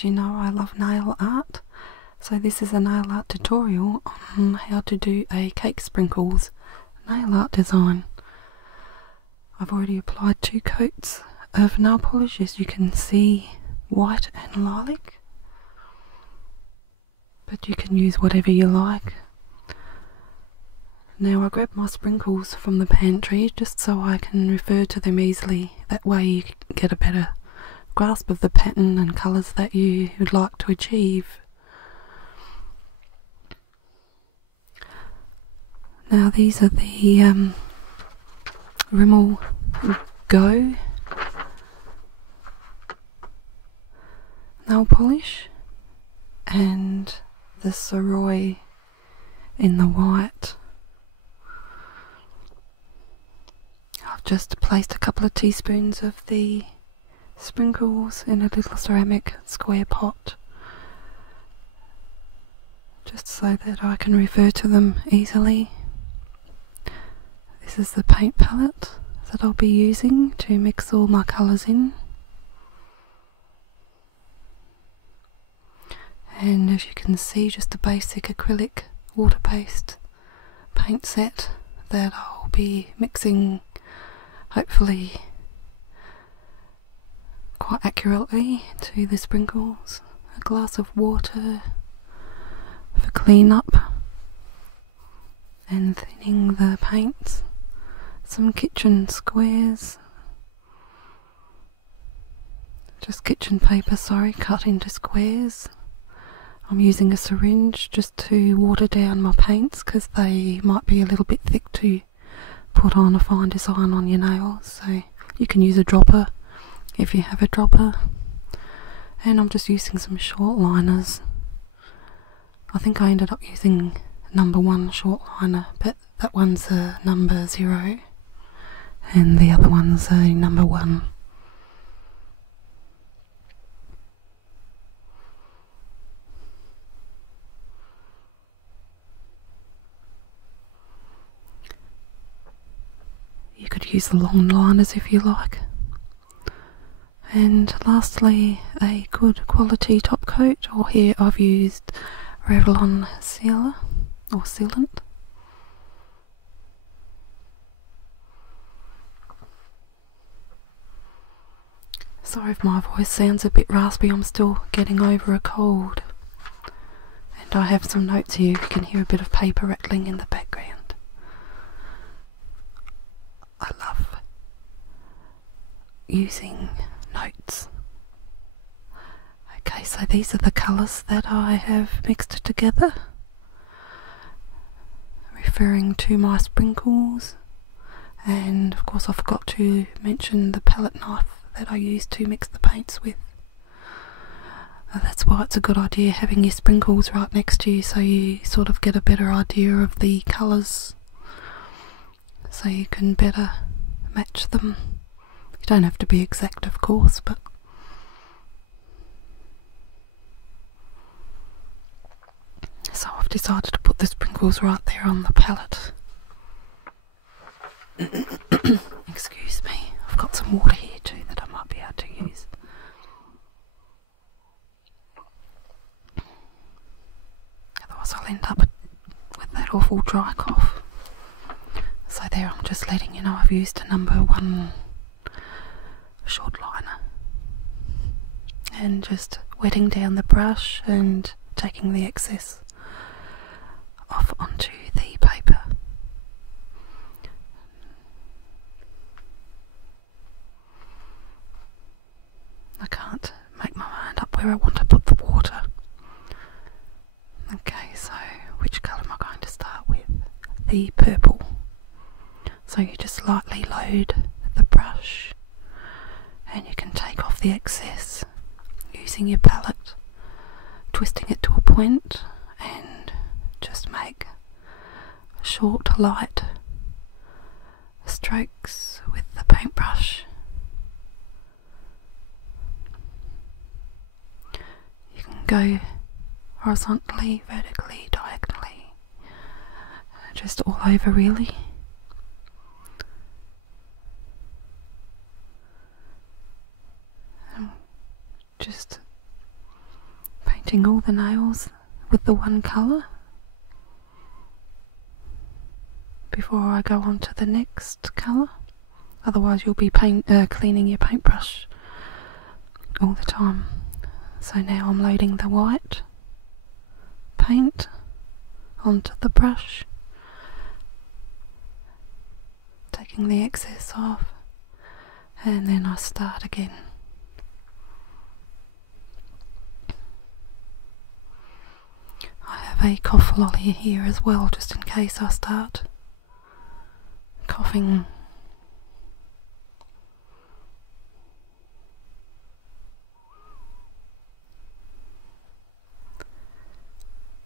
as you know, I love nail art, so this is a nail art tutorial on how to do a cake sprinkles nail art design. I've already applied 2 coats of nail polish, as you can see, white and lilac, but you can use whatever you like. Now I grabbed my sprinkles from the pantry just so I can refer to them easily, that way you get a better grasp of the pattern and colours that you would like to achieve. Now these are the RIMMEL Go nail polish and the SIRROY in the white. I've just placed a couple of teaspoons of the sprinkles in a little ceramic square pot, just so that I can refer to them easily. This is the paint palette that I'll be using to mix all my colours in. And as you can see, just a basic acrylic water-based paint set that I'll be mixing, hopefully quite accurately, to the sprinkles. A glass of water for clean up and thinning the paints. Some kitchen squares, just kitchen paper, sorry, cut into squares. I'm using a syringe just to water down my paints because they might be a little bit thick to put on a fine design on your nails, so you can use a dropper if you have a dropper. And I'm just using some short liners. I think I ended up using number 1 short liner, but that one's a number 0 and the other one's a number 1. You could use the long liners if you like. And lastly, a good quality top coat, or here I've used REVLON sealer or sealant. Sorry if my voice sounds a bit raspy, I'm still getting over a cold. And I have some notes here, you can hear a bit of paper rattling in the background. I love using notes. Okay, so these are the colours that I have mixed together, referring to my sprinkles, and of course I forgot to mention the palette knife that I use to mix the paints with. That's why it's a good idea having your sprinkles right next to you, so you sort of get a better idea of the colours, so you can better match them. You don't have to be exact, of course, but so I've decided to put the sprinkles right there on the palette. Excuse me, I've got some water here too that I might be able to use. Otherwise I'll end up with that awful dry cough. So there, I'm just letting you know I've used a number 1 short liner. And just wetting down the brush and taking the excess off onto the paper. I can't make my mind up where I want to put the water. Okay, so which colour am I going to start with? The purple. So you just lightly load the brush and you can take off the excess using your palette, twisting it to a point, and just make short, light strokes with the paintbrush. You can go horizontally, vertically, diagonally, just all over really. Just painting all the nails with the one colour before I go on to the next colour. Otherwise you'll be cleaning your paintbrush all the time. So now I'm loading the white paint onto the brush, taking the excess off, and then I start again. I have a cough lolly here as well, just in case I start coughing.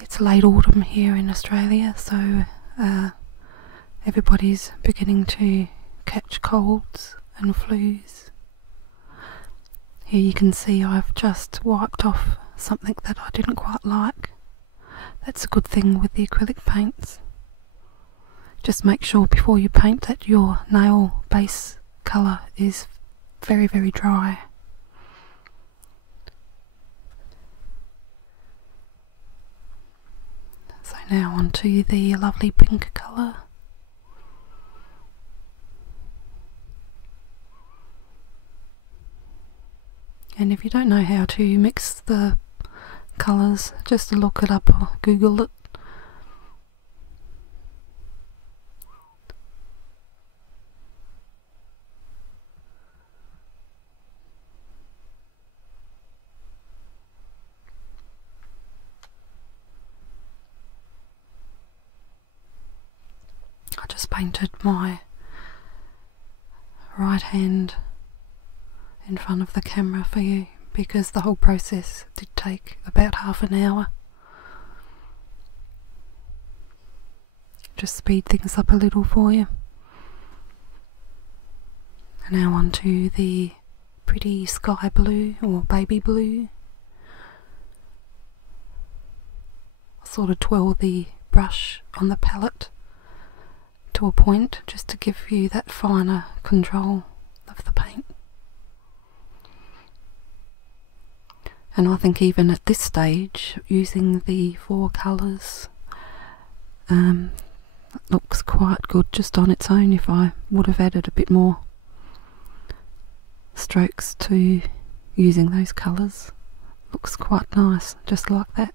It's late autumn here in Australia, so everybody's beginning to catch colds and flus. Here you can see I've just wiped off something that I didn't quite like. That's a good thing with the acrylic paints. Just make sure before you paint that your nail base colour is very, very dry. So now onto the lovely pink colour. And if you don't know how to mix the colours, just look it up or Google it. I just painted my right hand in front of the camera for you because the whole process did take about half an hour. Just speed things up a little for you. And now onto the pretty sky blue or baby blue. I sort of twirl the brush on the palette to a point just to give you that finer control of the paint. And I think even at this stage, using the 4 colours looks quite good just on its own. If I would have added a bit more strokes to using those colours, looks quite nice just like that.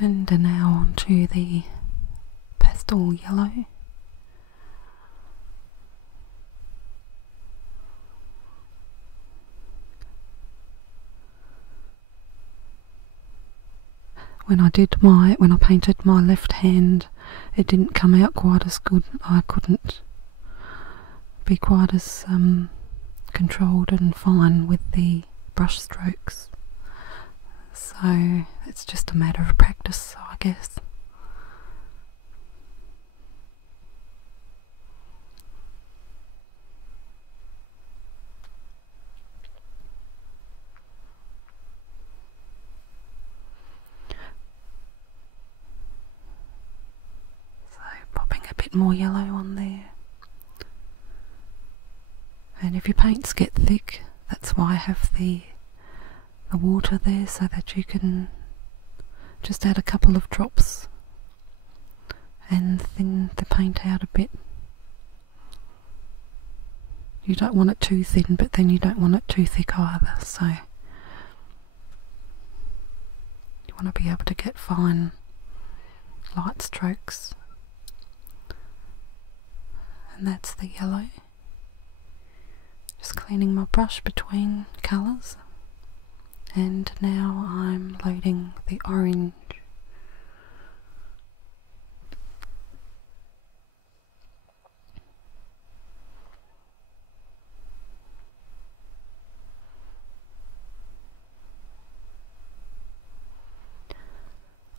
And now onto the pastel yellow. When I painted my left hand, it didn't come out quite as good. I couldn't be quite as controlled and fine with the brush strokes. So it's just a matter of practice, I guess. So popping a bit more yellow on there. And if your paints get thick, that's why I have the water there, so that you can just add a couple of drops and thin the paint out a bit. You don't want it too thin, but then you don't want it too thick either, so you want to be able to get fine light strokes. And that's the yellow. Just cleaning my brush between colours. And now I'm loading the orange.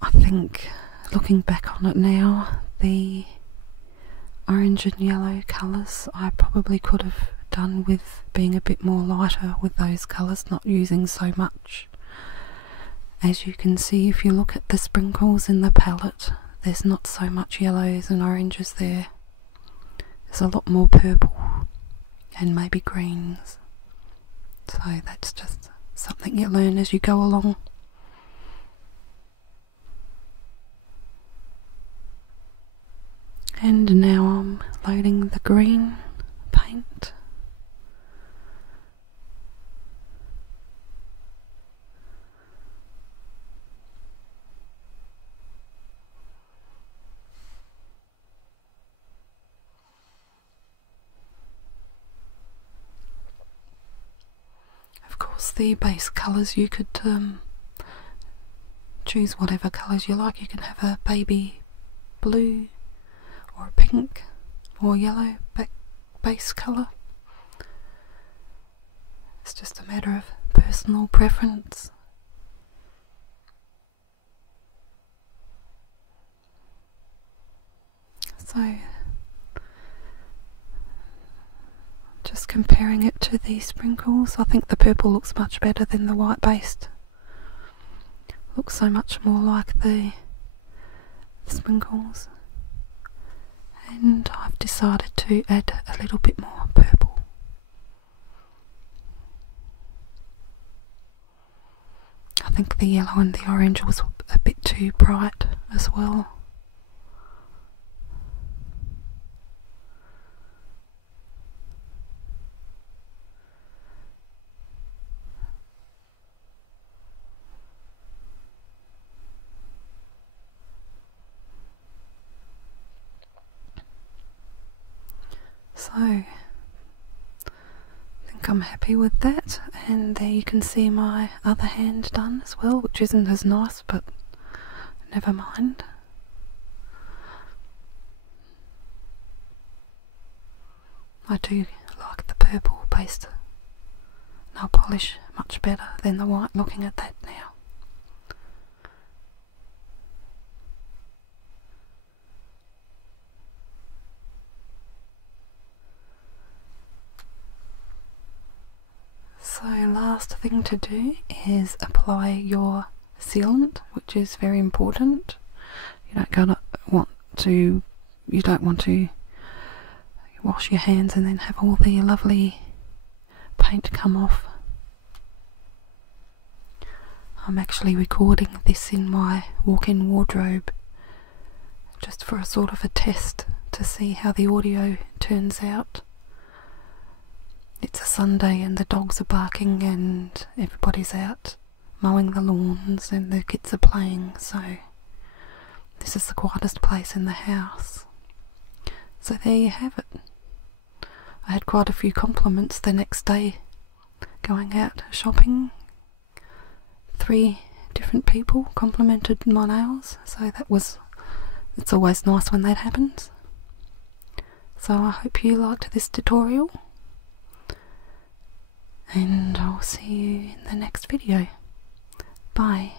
I think, looking back on it now, the orange and yellow colours I probably could have done with being a bit more lighter with those colours, not using so much. As you can see, if you look at the sprinkles in the palette, there's not so much yellows and oranges there. There's a lot more purple and maybe greens. So that's just something you learn as you go along. And now I'm loading the green paint. Of course, the base colours, you could choose whatever colours you like. You can have a baby blue or a pink or yellow base colour. It's just a matter of personal preference. So just comparing it to the sprinkles, I think the purple looks much better than the white based. Looks so much more like the sprinkles. And I've decided to add a little bit more purple. I think the yellow and the orange was a bit too bright as well. So, I think I'm happy with that, and there you can see my other hand done as well, which isn't as nice, but never mind. I do like the purple based nail polish much better than the white, looking at that now. So last thing to do is apply your sealant, which is very important. You don't want to wash your hands and then have all the lovely paint come off. I'm actually recording this in my walk-in wardrobe just for a sort of a test to see how the audio turns out. It's a Sunday and the dogs are barking and everybody's out mowing the lawns and the kids are playing, so this is the quietest place in the house. So there you have it. I had quite a few compliments the next day going out shopping. 3 different people complimented my nails, so it's always nice when that happens. So I hope you liked this tutorial, and I'll see you in the next video. Bye.